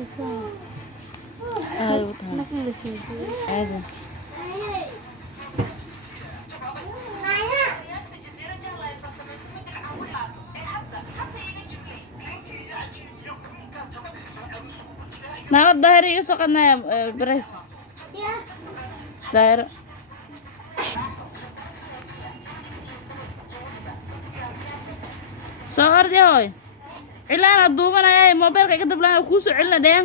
بس هذا بطها نقول شيء. عادي. ناخد ظهري يسوق لنا بريس داير soo ordi hooy cilaan duubanaya mobilka ka dablaan ku soo celina dheen